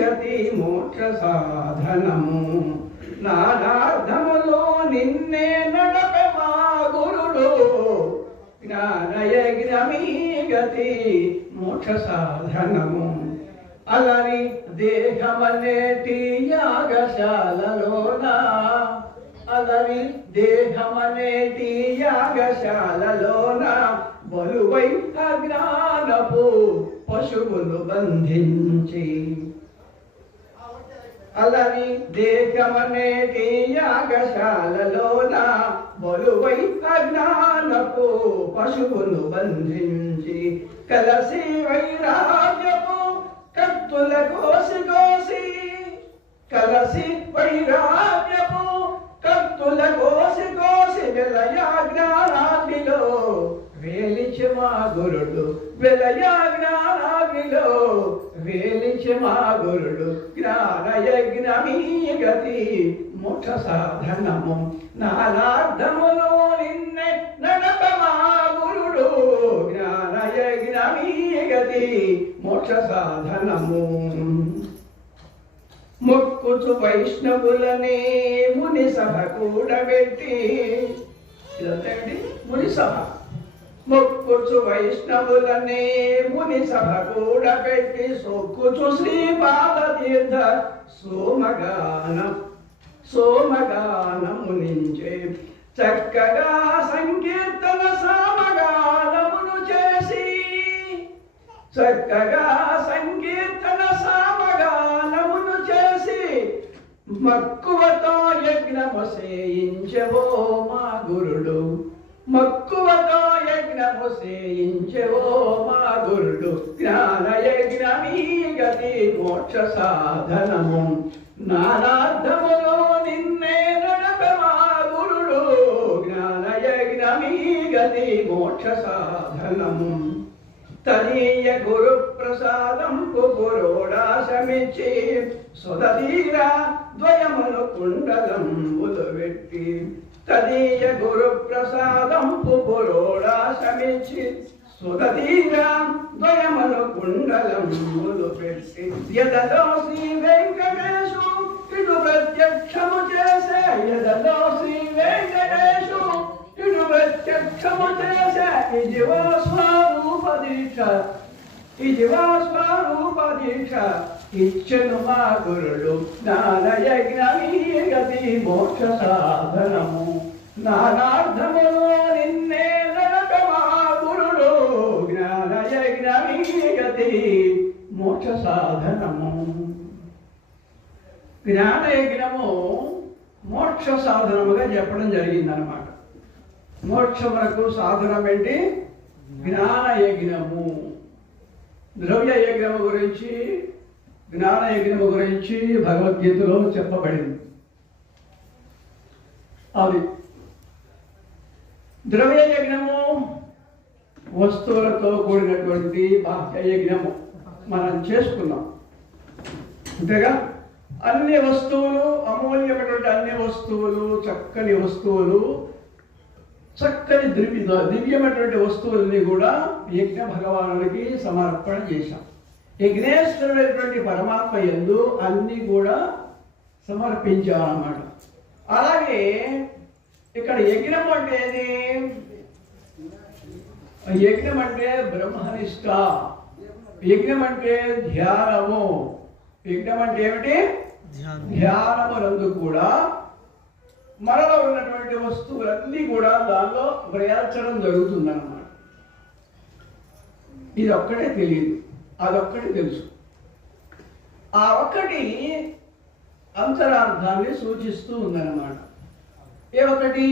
గతి మోక్ష సాధనము. నానార్థములో నిన్నే నడపే మా గురుడు. జ్ఞానయజ్ఞమీ గతి మోక్ష సాధనము. అలరి దేహమనేటి యాగశాలలోన? అలరి దేహమనేటి యాగశాలలోన? బలువై అజ్ఞానపు పశువులు బంధించి అలరి దేహమనేటి యాగశాలలోన బలువై అజ్ఞానపు పశువును బంధించి కలసి వైరాగ్యపు కత్తుల కోసి కోసి కలసి వైరాగ్యపు కత్తుల కోసి కోసి వెలయా జ్ఞానాగ్నిలో వేలిచి మా గురుడు వెలయా జ్ఞానాగ్నిలో వేలిచి మా గురుడు జ్ఞానయజ్ఞమీ గతి. మోక్ష సాధనము నానార్థములో నిన్నే నడప మా గురుడు. జ్ఞానయజ్ఞమీ గతి మోక్ష సాధనము. మొక్కుచు వైష్ణవులనే ముని సభ కూడబెట్టి. ఇదంతా ఏంటి? ముని సభ. మొక్కుచు వైష్ణవులనే ముని సభ కూడబెట్టి సొక్కుచు శ్రీపాద తీర్థ సోమగానం సోమగానమునించే చక్కగా సంకీర్తన సామగానమును చేసి చక్కగా సంకీర్తన సామగానమును చేసి మక్కువతో యజ్ఞము చేయించవో మా గురుడు. మక్కువతో యజ్ఞము సేయించవో మా గురుడు జ్ఞాన యజ్ఞమీ గతి మోక్ష సాధనము నానార్థములో నిన్నే నడప మా గురుడు జ్ఞాన యజ్ఞమీ గతి మోక్ష సాధనము తనీయ గురు ప్రసాదం గురుడాశమిచ్చి సుధీర ద్వయమును కుండలం ఉదవెట్టి తదీయ గురు ప్రసాదం గురుడాశమిచ్చి సుధీర ద్వయమను కుండలం పెట్టి యదలో శ్రీ వెంకటేశు ఇటు ప్రత్యక్షము చేసే యదలో శ్రీ వెంకటేశు ఇటు ప్రత్యక్షము చేసే ఇది వా స్వరూప దీక్ష ఇది వా స్వరూప దీక్ష ఇచ్చను మా గురుడు జ్ఞానయజ్ఞమీ గతి మోక్ష సాధనము. నానార్థములో నిన్నే నడక మహాగురుడు జ్ఞాన జ్ఞానయజ్ఞమీ గతి మోక్ష సాధనము జ్ఞానయజ్ఞము మోక్ష సాధనముగా చెప్పడం జరిగిందనమాట మోక్షమునకు సాధనం ఏంటి జ్ఞాన యజ్ఞము ద్రవ్య యజ్ఞము గురించి జ్ఞాన యజ్ఞము గురించి భగవద్గీతలో చెప్పబడింది. అది ద్రవ్య యజ్ఞము వస్తువులతో కూడినటువంటి బాహ్య యజ్ఞము మనం చేసుకున్నాం. అంతేగా? అన్ని వస్తువులు అమూల్యమైనటువంటి అన్ని వస్తువులు చక్కని వస్తువులు చక్కని దివ్య దివ్యమైనటువంటి వస్తువుల్ని కూడా యజ్ఞ భగవానుడికి సమర్పణ చేశాం. యజ్ఞేశ్వరుడైనటువంటి పరమాత్మ ఎందు అన్ని కూడా సమర్పించామన్నమాట అలాగే ఇక్కడ యజ్ఞం అంటే ఏది? యజ్ఞం అంటే బ్రహ్మనిష్ట. యజ్ఞం అంటే ధ్యానము. యజ్ఞం అంటే ఏమిటి? ధ్యానమునందు కూడా మనలో ఉన్నటువంటి వస్తువులన్నీ కూడా దానిలో ప్రయాచడం జరుగుతుందన్నమాట. ఇది ఒక్కటే తెలియదు. అదొక్కటి తెలుసు. ఆ ఒక్కటి అంతరార్థాన్ని సూచిస్తూ ఉందన్నమాట. ఏ ఒకటి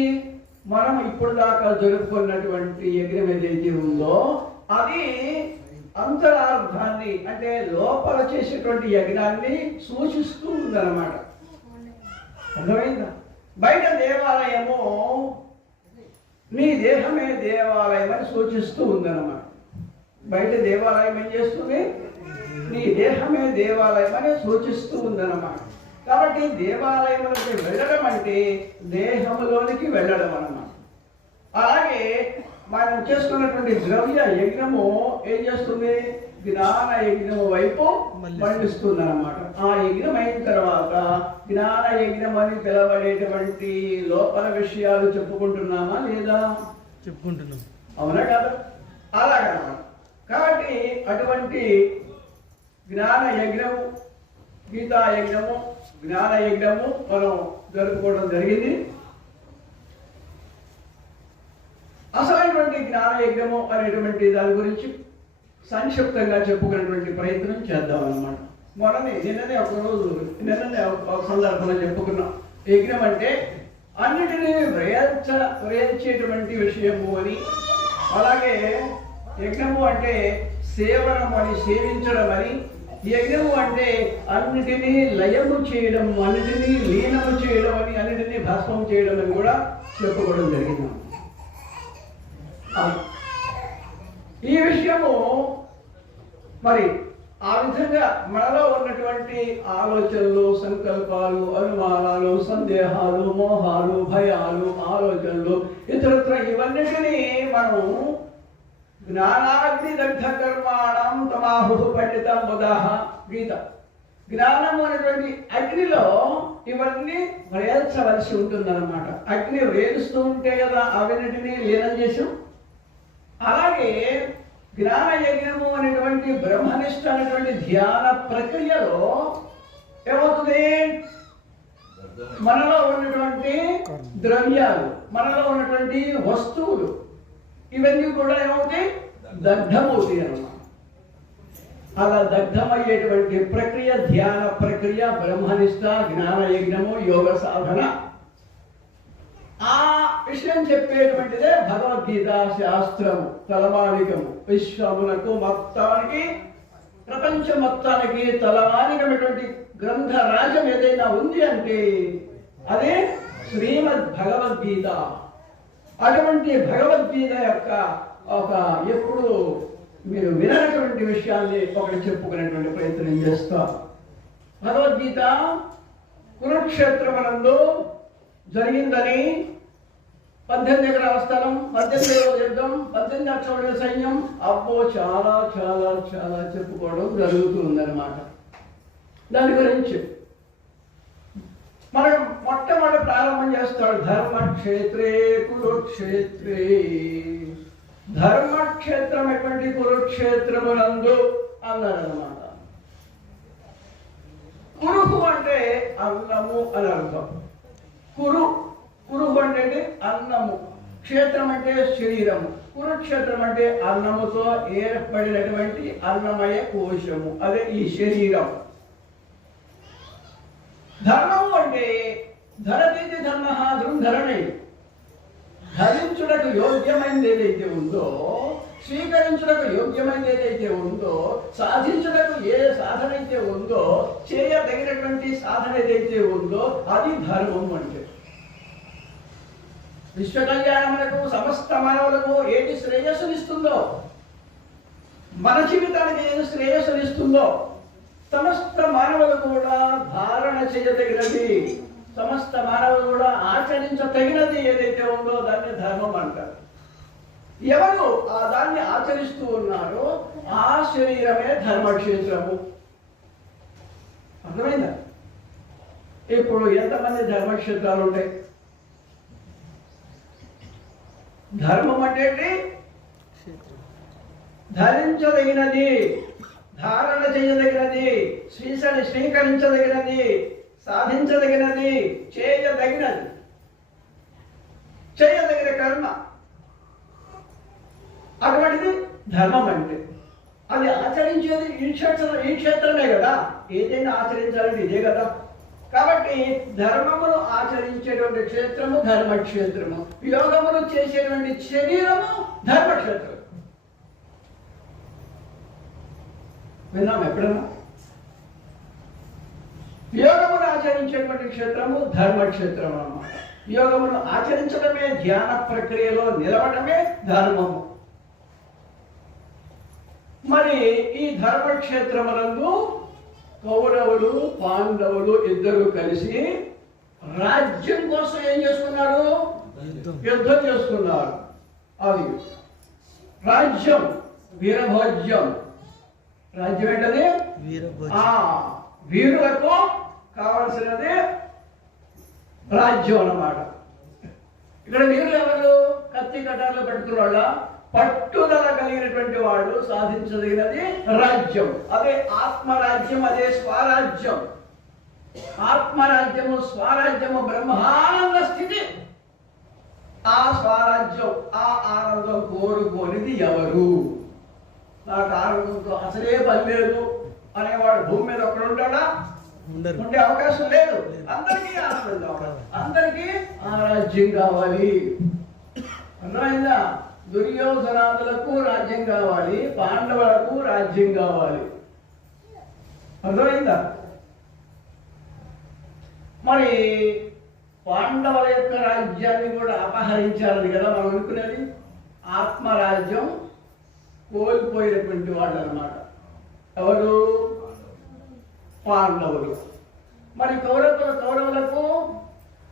మనం ఇప్పుడు దాకా జరుపుకున్నటువంటి యజ్ఞం ఏదైతే ఉందో అది అంతరార్థాన్ని అంటే లోపల చేసేటువంటి యజ్ఞాన్ని సూచిస్తూ ఉందన్నమాట. అర్థమైందా? బయట దేవాలయము నీ దేహమే దేవాలయం అని సూచిస్తూ ఉందన్నమాట. బయట దేవాలయం ఏం చేస్తుంది? నీ దేహమే దేవాలయం అని సూచిస్తూ ఉందన్నమాట. కాబట్టి దేవాలయంలోకి వెళ్ళడం అంటే దేహంలోనికి వెళ్ళడం అన్నమాట. అలాగే మనం చేసుకున్నటువంటి ద్రవ్య యజ్ఞము ఏం చేస్తుంది? జ్ఞాన యజ్ఞం వైపు మళ్ళిస్తుంది అనమాట ఆ యజ్ఞం అయిన తర్వాత జ్ఞాన యజ్ఞం అని పిలవడేటువంటి లోపల విషయాలు చెప్పుకుంటున్నామా లేదా? చెప్పుకుంటున్నాం. అవునా కదా? అలాగనమాట. కాబట్టి అటువంటి జ్ఞాన యజ్ఞము గీతా యజ్ఞము జ్ఞాన యజ్ఞము మనం జరుపుకోవడం జరిగింది. అసలైనటువంటి జ్ఞాన యజ్ఞము అనేటువంటి దాని గురించి సంక్షిప్తంగా చెప్పుకునేటువంటి ప్రయత్నం చేద్దాం అన్నమాట మొన్ననే నిన్ననే ఒకరోజు నిన్ననే ఒక సందర్భంలో చెప్పుకున్నాం. యజ్ఞం అంటే అన్నిటినీ వ్రేయించ వ్రేయించేటువంటి విషయము అని. అలాగే యజ్ఞము అంటే సేవనము అని సేవించడం అని. యజ్ఞము అంటే అన్నిటినీ లయము చేయడం అన్నిటినీ లీనము చేయడం అని అన్నిటినీ భస్మం చేయడం అని కూడా చెప్పుకోవడం జరిగింది. ఈ విషయము మరి ఆ విధంగా మనలో ఉన్నటువంటి ఆలోచనలు సంకల్పాలు అనుమానాలు సందేహాలు మోహాలు భయాలు ఆలోచనలు ఇతరత్ర ఇవన్నిటినీ మనం జ్ఞానాగ్ని దగ్ధ కర్మాణం తమాహు పండితం బుధాహ గీత. జ్ఞానం అనేటువంటి అగ్నిలో ఇవన్నీ వేల్చవలసి ఉంటుందన్నమాట. అగ్ని వేలుస్తూ ఉంటే కదా అవన్నిటినీ లీనం చేసాం. అలాగే జ్ఞాన యజ్ఞము అనేటువంటి బ్రహ్మనిష్ట అనేటువంటి ధ్యాన ప్రక్రియలో ఏమవుతుంది? మనలో ఉన్నటువంటి ద్రవ్యాలు మనలో ఉన్నటువంటి వస్తువులు ఇవన్నీ కూడా ఏమవుతాయి? దగ్ధమవుతాయి అన్నమాట. అలా దగ్ధమయ్యేటువంటి ప్రక్రియ ధ్యాన ప్రక్రియ బ్రహ్మనిష్ట జ్ఞాన యజ్ఞము యోగ సాధన. ఆ విషయం చెప్పేటువంటిదే భగవద్గీత శాస్త్రము తలమానికము. విశ్వమునకు మొత్తానికి ప్రపంచం మొత్తానికి తలమానికమైనటువంటి గ్రంథ రాజ్యం ఏదైనా ఉంది అంటే అదే శ్రీమద్ భగవద్గీత అటువంటి భగవద్గీత యొక్క ఒక ఎప్పుడు మీరు విననటువంటి విషయాల్ని ఒకటి చెప్పుకునేటువంటి ప్రయత్నం చేస్తాం. భగవద్గీత కురుక్షేత్రమనందు జరిగిందని పద్దెనిమిది ఎకరాల స్థలం పద్దెనిమిది యుద్ధం పద్దెనిమిది లక్షల సైన్యం అబ్బో చాలా చాలా చాలా చెప్పుకోవడం జరుగుతుందన్నమాట దాని గురించి మనం మొట్టమొదటి ప్రారంభం చేస్తాడు. ధర్మక్షేత్రే కురుక్షేత్రే. ధర్మక్షేత్రం ఎటువంటి కురుక్షేత్రమునందు అన్నారన్నమాట కురుకు అంటే అన్నము అని అర్థం. కురు కురుకు అంటే అన్నము. క్షేత్రం అంటే శరీరము. కురుక్షేత్రం అంటే అన్నముతో ఏర్పడినటువంటి అన్నమయ కోశము. అదే ఈ శరీరం. ధర్మము అంటే ధరతీతి ధర్మ ధరణి. ధరించుటకు యోగ్యమైనది ఏదైతే ఉందో స్వీకరించుటకు యోగ్యమైనది ఏదైతే ఉందో సాధించుటకు ఏ సాధన అయితే ఉందో చేయదగినటువంటి సాధన ఏదైతే ఉందో అది ధర్మం అంటే విశ్వ కళ్యాణములకు సమస్త మానవులకు ఏది శ్రేయస్సునిస్తుందో మన జీవితానికి ఏది శ్రేయస్సునిస్తుందో సమస్త మానవులు కూడా ధారణ చేయదగినది. సమస్త మానవులు కూడా ఆచరించదగినది ఏదైతే ఉందో దాన్ని ధర్మం అంటారు. ఎవరు ఆ దాన్ని ఆచరిస్తూ ఉన్నారో ఆ శరీరమే ధర్మక్షేత్రము. అర్థమైందా? ఇప్పుడు ఎంతమంది ధర్మక్షేత్రాలు ఉంటాయి? ధర్మం అంటే ధరించదగినది ధారణ చేయదగినది స్వీస స్వీకరించదగినది సాధించదగినది చేయదగినది. చేయదగిన కర్మ. అటువంటిది ధర్మం అంటే. అది ఆచరించేది ఈ క్షేత్రం ఈ క్షేత్రమే కదా. ఏదైనా ఆచరించాలంటే ఇదే కదా. కాబట్టి ధర్మమును ఆచరించేటువంటి క్షేత్రము ధర్మక్షేత్రము. యోగమును చేసేటువంటి శరీరము ధర్మక్షేత్రం. విన్నాం ఎప్పుడన్నా? యోగమును ఆచరించేటువంటి క్షేత్రము ధర్మక్షేత్రం అన్నమాట. యోగమును ఆచరించడమే ధ్యాన ప్రక్రియలో నిలవడమే ధర్మము. మరి ఈ ధర్మక్షేత్రమునందు కౌరవులు పాండవులు ఇద్దరు కలిసి రాజ్యం కోసం ఏం చేసుకున్నారు? యుద్ధం చేసుకున్నారు. అది రాజ్యం వీరభోజ్యం. రాజ్యం ఏంటది? వీరభోజ ఆ వీరులకు కావాల్సినదే రాజ్యం అన్నమాట. ఇక్కడ వీళ్ళు ఎవరు? కత్తి కటార్లు పెట్టుకున్న వాళ్ళ పట్టుదల కలిగినటువంటి వాడు సాధించదగినది రాజ్యం. అదే ఆత్మరాజ్యం అదే స్వరాజ్యం. ఆత్మరాజ్యము స్వరాజ్యము బ్రహ్మానంద స్థితి. ఆ స్వరాజ్యం ఆ ఆనందం కోరుకోనిది ఎవరు? నాకు ఆనందంతో అసలే పని లేదు. అనేవాడు భూమి మీద ఒకడు ఉంటాడా? ఉండే అవకాశం లేదు. అందరికీ ఆనందం కావాలి. అందరికీ రాజ్యం కావాలి. అర్థమైందా? దుర్యోధనాదులకు రాజ్యం కావాలి. పాండవులకు రాజ్యం కావాలి. అర్థమైందా? మరి పాండవుల యొక్క రాజ్యాన్ని కూడా అపహరించాలని కదా మనం అనుకునేది? ఆత్మరాజ్యం కోల్పోయినటువంటి వాళ్ళు అన్నమాట ఎవరు? పాండవులు మరి కౌరవుల కౌరవులకు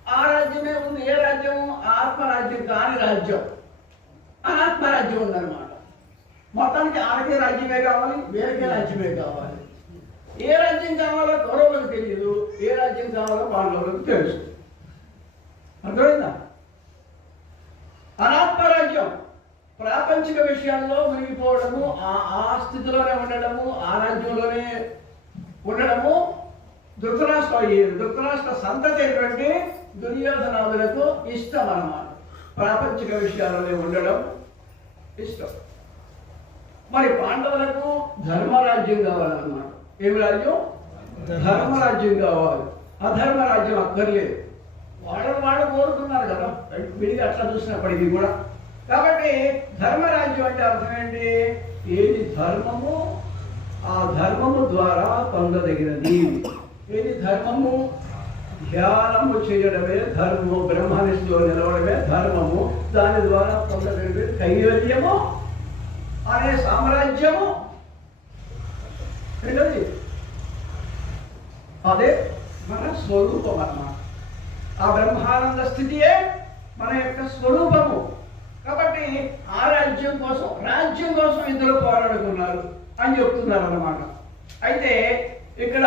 ఆ రాజ్యమే ఉంది ఏ రాజ్యం ఆత్మరాజ్యం కాని రాజ్యం. ఆత్మరాజ్యం ఉందన్నమాట. మొత్తానికి ఆడకే రాజ్యమే కావాలి వేరే రాజ్యమే కావాలి. ఏ రాజ్యం కావాలో కౌరవులకు తెలియదు ఏ రాజ్యం కావాలో పాండవులకు తెలుసు. అర్థమైందా? అనాత్మరాజ్యం ప్రాపంచిక విషయాల్లో మునిగిపోవడము ఆ ఆ స్థితిలోనే ఉండడము ఆ రాజ్యంలోనే ఉండడము ధృతరాష్ట్ర అయ్యేది. ధృతరాష్ట్ర సంతతి అయినటువంటి దుర్యోధనాదులకు ఇష్టం అన్నమాట. ప్రాపంచిక విషయాలలో ఉండడం ఇష్టం. మరి పాండవులకు ధర్మరాజ్యం కావాలన్నమాట. ఏమి రాజ్యం? ధర్మరాజ్యం కావాలి. అధర్మరాజ్యం అక్కర్లేదు. వాళ్ళని వాళ్ళు కోరుతున్నారు కదా. విడిగా అట్లా చూసినప్పటికీ కూడా. కాబట్టి ధర్మరాజ్యం అంటే అర్థం ఏంటి? ఏది ధర్మము ఆ ధర్మము ద్వారా పొందదగినది. ఇది ధర్మము? ధ్యానము చేయడమే ధర్మము బ్రహ్మనిష్ఠలో నిలవడమే ధర్మము. దాని ద్వారా పొందగలిగే కైవల్యము అనే సామ్రాజ్యము. అదే మన స్వరూపం అన్నమాట ఆ బ్రహ్మానంద స్థితియే మన యొక్క స్వరూపము. కాబట్టి ఆ రాజ్యం కోసం రాజ్యం కోసం ఇద్దరు పోరాడుకున్నారు. అని చెప్తున్నారు అన్నమాట అయితే ఇక్కడ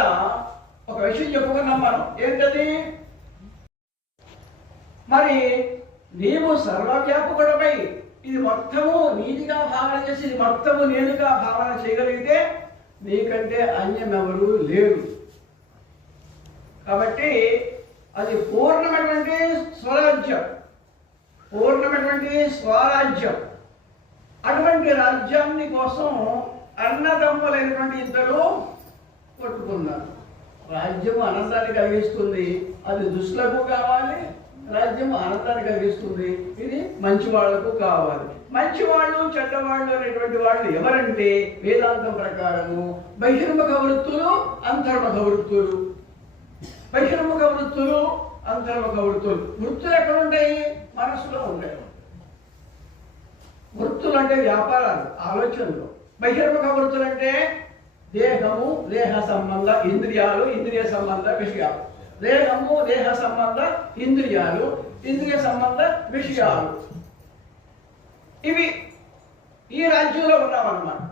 ఒక విషయం చెప్పుకున్నాం మనం ఏంటది? మరి నీవు సర్వవ్యాపకుడపై ఇది మొత్తము నీతిగా భావన చేసి ఇది మొత్తము నేనుగా భావన చేయగలిగితే నీకంటే అన్యమెవరు లేరు. కాబట్టి అది పూర్ణమైనటువంటి స్వరాజ్యం. పూర్ణమైనటువంటి స్వరాజ్యం. అటువంటి రాజ్యాన్ని కోసం అన్నదమ్ములైనటువంటి ఇద్దరు కొట్టుకున్నారు. రాజ్యం ఆనందాన్ని కలిగిస్తుంది. అది దుష్టులకు కావాలి రాజ్యం ఆనందాన్ని కలిగిస్తుంది. ఇది మంచి వాళ్ళకు కావాలి. మంచి వాళ్ళు చెడ్డవాళ్ళు అనేటువంటి వాళ్ళు ఎవరంటే వేదాంతం ప్రకారము బహిర్ముఖ వృత్తులు అంతర్ముఖ వృత్తులు. బహిర్ముఖ వృత్తులు అంతర్ముఖ వృత్తులు. వృత్తులు ఎక్కడ ఉంటాయి? మనసులో ఉంటాయి. వృత్తులు అంటే వ్యాపారాలు ఆలోచనలు. బహిర్ముఖ వృత్తులంటే దేహము దేహ సంబంధ ఇంద్రియాలు ఇంద్రియ సంబంధ విషయాలు. దేహము దేహ సంబంధ ఇంద్రియాలు ఇంద్రియ సంబంధ విషయాలు. ఇవి ఈ రాజ్యంలో ఉన్నామన్నమాట.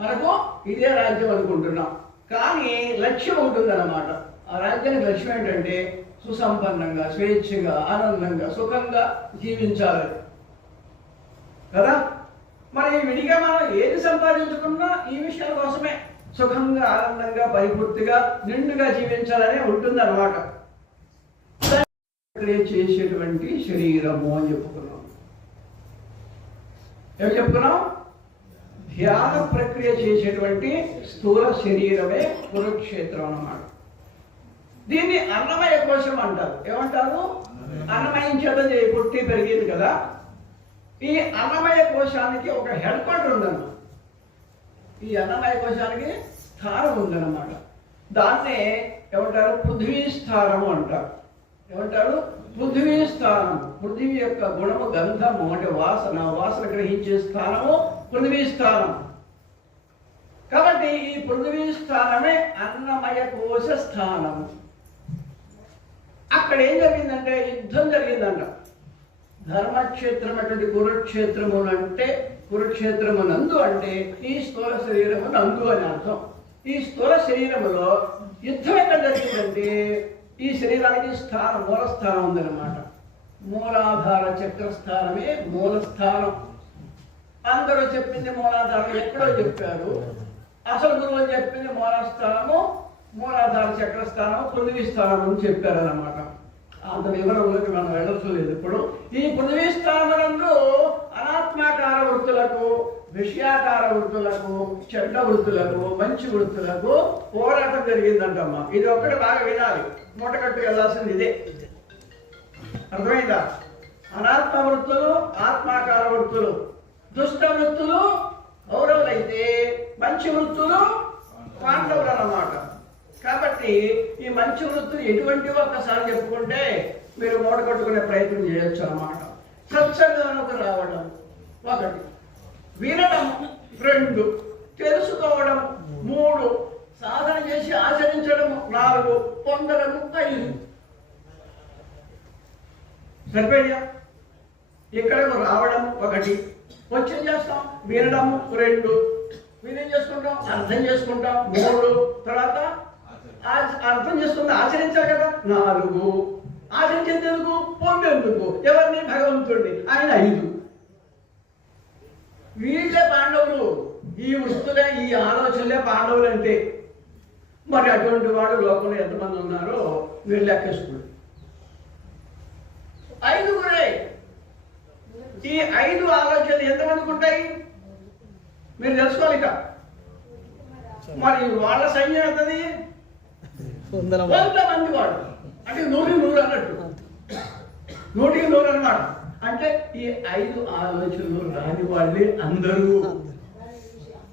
మనకు ఇదే రాజ్యం అనుకుంటున్నాం. కానీ లక్ష్యం ఉంటుందన్నమాట. ఆ రాజ్యానికి లక్ష్యం ఏంటంటే సుసంపన్నంగా స్వేచ్ఛగా ఆనందంగా సుఖంగా జీవించాలి. కదా? మరి విడిగా మనం ఏది సంపాదించుకున్నా ఈ విషయాల కోసమే సుఖంగా ఆనందంగా పరిపూర్తిగా నిండుగా జీవించాలనే ఉంటుందన్నమాట. ప్రక్రియ చేసేటువంటి శరీరము అని చెప్పుకున్నాం. ఏం చెప్పుకున్నాం? ధ్యాన ప్రక్రియ చేసేటువంటి స్థూల శరీరమే కురుక్షేత్రం అన్నమాట. దీన్ని అన్నమయ కోశం అంటారు. ఏమంటారు? అన్నమయం. చేత పుట్టి పెరిగింది కదా. ఈ అన్నమయ కోశానికి ఒక హెడ్ క్వార్టర్ ఉందన్నమాట. ఈ అన్నమయ కోశానికి స్థానం ఉందన్నమాట. దాన్నే ఏమంటారు? పృథ్వీ స్థానము అంటారు. ఏమంటారు? పృథ్వీ స్థానం. పృథ్వీ యొక్క గుణము గంధము అంటే వాసన వాసన గ్రహించే స్థానము పృథ్వీ స్థానం. కాబట్టి ఈ పృథ్వీ స్థానమే అన్నమయ కోశ స్థానము అక్కడ ఏం జరిగిందంటే యుద్ధం జరిగిందంట. ధర్మక్షేత్రం అటువంటి కురుక్షేత్రము అంటే కురుక్షేత్రము నందు అంటే ఈ స్థూల శరీరము నందు అని అర్థం. ఈ స్థూల శరీరములో యుద్ధం ఎక్కడ జరిగిందంటే ఈ శరీరానికి స్థానం మూల స్థానం ఉందన్నమాట. మూలాధార చక్రస్థానమే మూలస్థానం అందరూ చెప్పింది మూలాధారం ఎక్కడో చెప్పారు. అసలు గురువు చెప్పింది మూలస్థానము మూలాధార చక్రస్థానము పృథ్వీ స్థానం అని చెప్పారన్నమాట. అంత వివరంలోకి మనం వెళ్ళలేదు లేదు. ఇప్పుడు ఈ పృథ్వీ అనాత్మాకార వృత్తులకు విషయాకార వృత్తులకు చెడ్డ వృత్తులకు మంచి వృత్తులకు పోరాటం జరిగిందంటమ్మా. ఇది ఒక్కటి బాగా వినాలి. మూటకట్టు వెళ్ళాల్సింది ఇదే. అర్థమైందా? అనాత్మ వృత్తులు ఆత్మాకార వృత్తులు. దుష్ట వృత్తులు కౌరవులైతే మంచి వృత్తులు పాండవులు అన్నమాట కాబట్టి ఈ మంచి వృత్తులు ఎటువంటివో ఒక్కసారి చెప్పుకుంటే మీరు మూట కట్టుకునే ప్రయత్నం చేయొచ్చు అన్నమాట. సత్సంగానికి రావడం ఒకటి. వినడం రెండు. తెలుసుకోవడం మూడు. సాధన చేసి ఆచరించడం నాలుగు. పొందడం ఐదు. సరిపోయా ఇక్కడకు రావడం ఒకటి. వచ్చేం చేస్తాం. వినడం రెండు. వినేం చేసుకుంటాం? అర్థం చేసుకుంటాం. మూడు. తర్వాత అర్థం చేసుకుంటే ఆచరించాలి కదా. నాలుగు. ఆచరించేందుకు పొందేందుకు ఎవరిని? భగవంతుడిని ఆయన ఐదు. వీళ్ళే పాండవులు ఈ వృత్తులే ఈ ఆలోచనలే పాండవులు అంటే. మరి అటువంటి వాడు లోకంలో ఎంతమంది ఉన్నారో వీళ్ళు లెక్కేసుకోండి. ఐదుగురే. ఈ ఐదు ఆలోచనలు ఎంతమందికి ఉంటాయి? మీరు తెలుసుకోవాలి ఇక. మరి వాళ్ళ సైన్యం ఎంతది? వందల మంది వాడు అంటే నూరు నూరు అన్నట్టు. నూటికి నూరు అన్నమాట అంటే ఈ ఐదు ఆలోచనలు రాని వాళ్ళే అందరూ.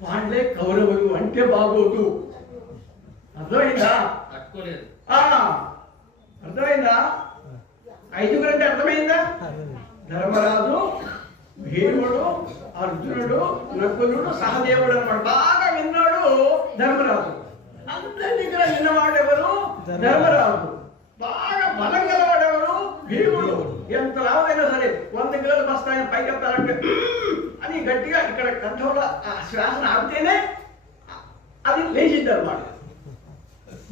వాళ్ళే కౌరవులు అంటే బాగోదు. అర్థమైందా? అర్థమైందా? ఐదుగురు అంటే అర్థమైందా? ధర్మరాజు భీముడు అర్జునుడు నకులుడు సహదేవుడు అన్నమాట. బాగా విన్నాడు ధర్మరాజు. అందరి దగ్గర విన్నవాడు ధర్మరాజు. బాగా బలం గలవాడు భీముడు. ఎంత లాభమైనా సరే వంద కిలోలు బస్తాయి పైకి ఎత్తాలంటే అని గట్టిగా ఇక్కడ కంఠంలో ఆ శ్వాసను ఆపితేనే అది లేచింది అనమాట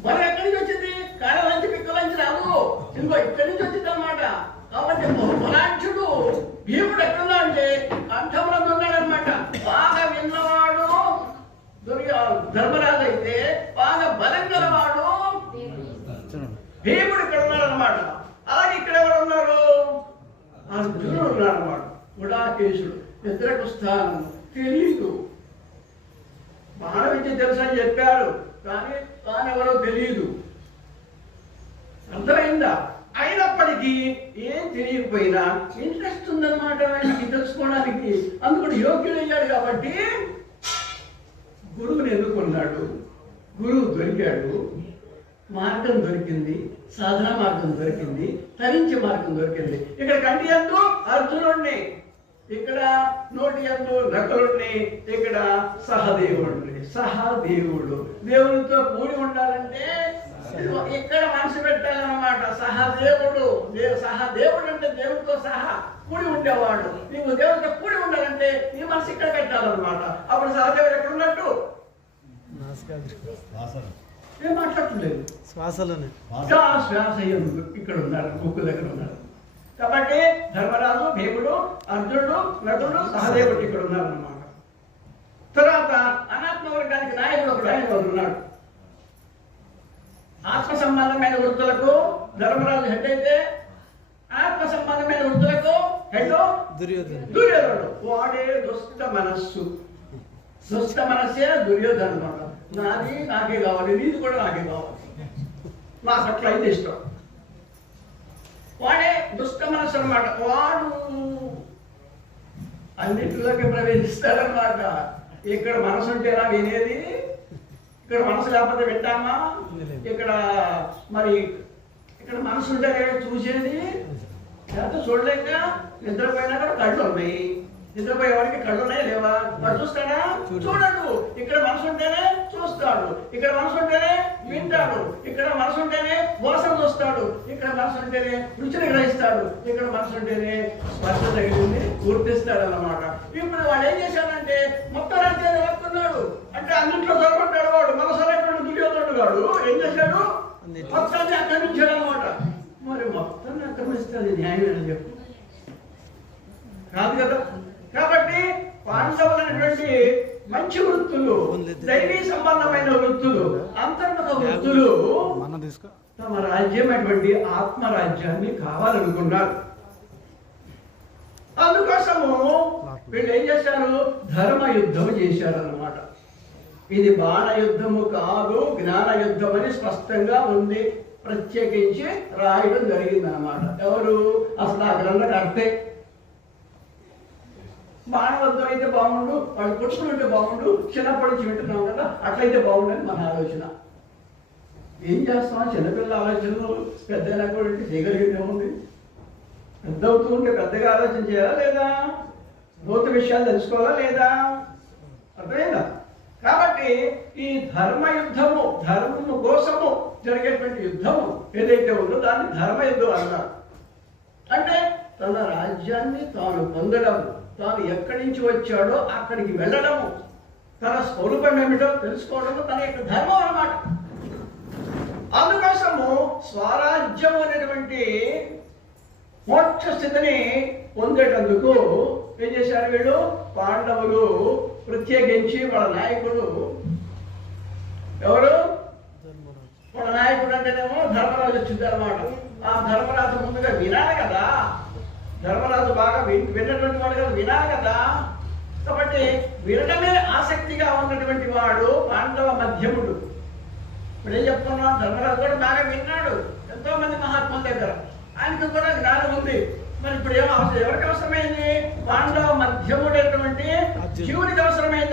మరి ఎక్కడి నుంచి వచ్చింది? కాళ్ళ నుంచి పిక్కల నుంచి రావు. ఇదిగో ఇక్కడి నుంచి వచ్చింది అనమాట కాబట్టి బలాంచుడు భీముడు ఎక్కడున్నా అంటే కంఠంలో ఉన్నాడనమాట బాగా విన్నవాడు దుర్గా ధర్మరాజు అయితే బాగా బలం గలవాడు భీముడు ఇక్కడ ఉన్నాడు అనమాట అలాగే ఇక్కడ ఎవరు ఉన్నారు? అర్జునుడు ఉన్నాడనమాట గుడాకేశుడు నిద్రకు స్థానం తెలీదు. బాణ విద్య తెలుసు అని చెప్పాడు కానీ తానెవరో తెలియదు అర్థమైందా? అయినప్పటికీ ఏం తెలియకపోయినా ఇంట్రెస్ట్ ఉందన్నమాట ఆయనకి తెలుసుకోవడానికి. అందుకు యోగ్యుడయ్యాడు కాబట్టి గురువుని ఎన్నుకున్నాడు. గురువు దొరికాడు. మార్గం దొరికింది సాధన మార్గం దొరికింది తరించే మార్గం దొరికింది. ఇక్కడ కంటి ఎందు అర్జునుడిని ఇక్కడ నోటి ఎందు నకులుడిని ఇక్కడ సహదేవుడిని సహదేవుడు. దేవునితో కూడి ఉండాలంటే ఇక్కడ మనసు పెట్టాలన్నమాట. సహదేవుడు. సహదేవుడు అంటే దేవుడితో సహా కూడి ఉండేవాడు. నీవు దేవుడితో కూడి ఉండాలంటే నీ మనసు ఇక్కడ పెట్టాలన్నమాట. అప్పుడు సహదేవుడు ఎక్కడ ఉన్నట్టు? ఏం మాట్లాడలేదు శ్వాసలోనే. శ్వాస ఇక్కడ ఉన్నారు ముక్కు దగ్గర ఉన్నారు? కాబట్టి ధర్మరాజు భీముడు అర్జునుడు నటుడు సహదేవుడు ఇక్కడ ఉన్నారు అన్నమాట తర్వాత అనాత్మ వర్గానికి నాయకుడు ఒకడు ఆయన ఉన్నాడు. ఆత్మ సంబంధమైన వృత్తులకు ధర్మరాజు హెడ్ అయితే ఆత్మ సంబంధమైన వృత్తులకు హెడ్ దుర్యోధన. దుర్యోధనుడు. వాడే దుష్ట మనస్సు. దుష్ట మనస్సే దుర్యోధనుడు అన్నమాట. నాది నాకే కావాలి నీది కూడా నాకే కావాలి. నాకు అట్లా అయితే ఇష్టం. వాడే దుష్ట మనస్సు అన్నమాట. వాడు అన్నింటిలోకి ప్రవేశిస్తాడనమాట ఇక్కడ మనసు ఉంటేనా వినేది? ఇక్కడ మనసు లేకపోతే వింటామా ఇక్కడ మరి ఇక్కడ మనసు ఉంటే చూసేది? లేకపోతే చూడలేక నిద్రపోయినా కూడా కళ్ళు ఉన్నాయి. నిద్రపోయేవాడికి కళ్ళు ఉన్నాయి లేవా? వాడు చూస్తాడా? చూడడు. ఇక్కడ మనసు ఉంటేనే చూస్తాడు ఇక్కడ మనసు ఉంటేనే వింటాడు. ఇక్కడ మనసు ఉంటేనే వాసన చూస్తాడు. వస్తాడు ఇక్కడ మనసు ఉంటేనే రుచిని గ్రహిస్తాడు. ఇక్కడ మనసు ఉంటేనే స్పర్శ తగిలింది గుర్తిస్తాడు అన్నమాట ఇప్పుడు వాడు ఏం చేశాడంటే మొత్తం రాజ్యాన్ని వస్తున్నాడు అంటే అన్నింట్లో చదవబడ్డాడు వాడు. మనసు అనేటువంటి దుర్యోధనుడు వాడు. ఏం చేశాడు? మొత్తాన్ని ఆక్రమించాడు అనమాట మరి మొత్తాన్ని ఆక్రమిస్తే అది న్యాయమేనని చెప్పు. కాదు కదా? కాబట్టి పాండవులైనటువంటి మంచి వృత్తులు దైవీ సంబంధమైన వృత్తులు అంతర్గత వృత్తులు తమ రాజ్యమైనటువంటి ఆత్మరాజ్యాన్ని కావాలనుకున్నారు. అందుకోసము వీళ్ళు ఏం చేశారు? ధర్మ యుద్ధం చేశారు అన్నమాట ఇది బాణ యుద్ధము కాదు జ్ఞాన యుద్ధం అని స్పష్టంగా ఉంది. ప్రత్యేకించి రాయడం జరిగింది అనమాట ఎవరు? అసలు ఆ గ్రంథకర్తే. మానవత్వం అయితే బాగుండు వాళ్ళు పురుషులు ఉంటే బాగుండు చిన్నప్పటి నుంచి వింటున్నాం కదా అట్లయితే బాగుండని మన ఆలోచన. ఏం చేస్తాం? చిన్నపిల్ల ఆలోచనలు పెద్ద కూడా చేయగలిగితే ఉంది ఏముంది? పెద్ద అవుతూ ఉంటే పెద్దగా ఆలోచన చేయాలా లేదా? భూత విషయాలు తెలుసుకోవాలా లేదా? అర్థమైందా? కాబట్టి ఈ ధర్మ యుద్ధము ధర్మము కోసము జరిగేటువంటి యుద్ధము ఏదైతే ఉందో దాన్ని ధర్మ యుద్ధం అన్నారు అంటే తన రాజ్యాన్ని తాను పొందడం తాను ఎక్కడి నుంచి వచ్చాడో అక్కడికి వెళ్ళడము. తన స్వరూపం ఏమిటో తెలుసుకోవడము తన యొక్క ధర్మం అన్నమాట. అందుకోసము స్వరాజ్యం అనేటువంటి మోక్ష స్థితిని పొందేటందుకు ఏం చేశారు వీళ్ళు? పాండవులు ప్రత్యేకించి వాళ్ళ నాయకుడు. ఎవరు? వాళ్ళ నాయకుడు అంటేనేమో ధర్మరాజు వచ్చింది అనమాట ఆ ధర్మరాజు ముందుగా వినాలి కదా. ధర్మరాజు బాగా విన్- విన్నటువంటి వాడు కదా వినాలి కదా? కాబట్టి వినడమే ఆసక్తిగా ఉన్నటువంటి వాడు పాండవ మధ్యముడు. ఇప్పుడు ఏం చెప్తున్నా? ధర్మరాజు కూడా బాగా విన్నాడు. ఎంతో మంది మహాత్ముల దగ్గర. ఆయనకు కూడా జ్ఞానం ఉంది. మరి ఇప్పుడు ఏం అవసరం ఎవరికి అవసరమైంది? పాండవ మధ్యముడైనటువంటి జీవునికి అవసరమైంది.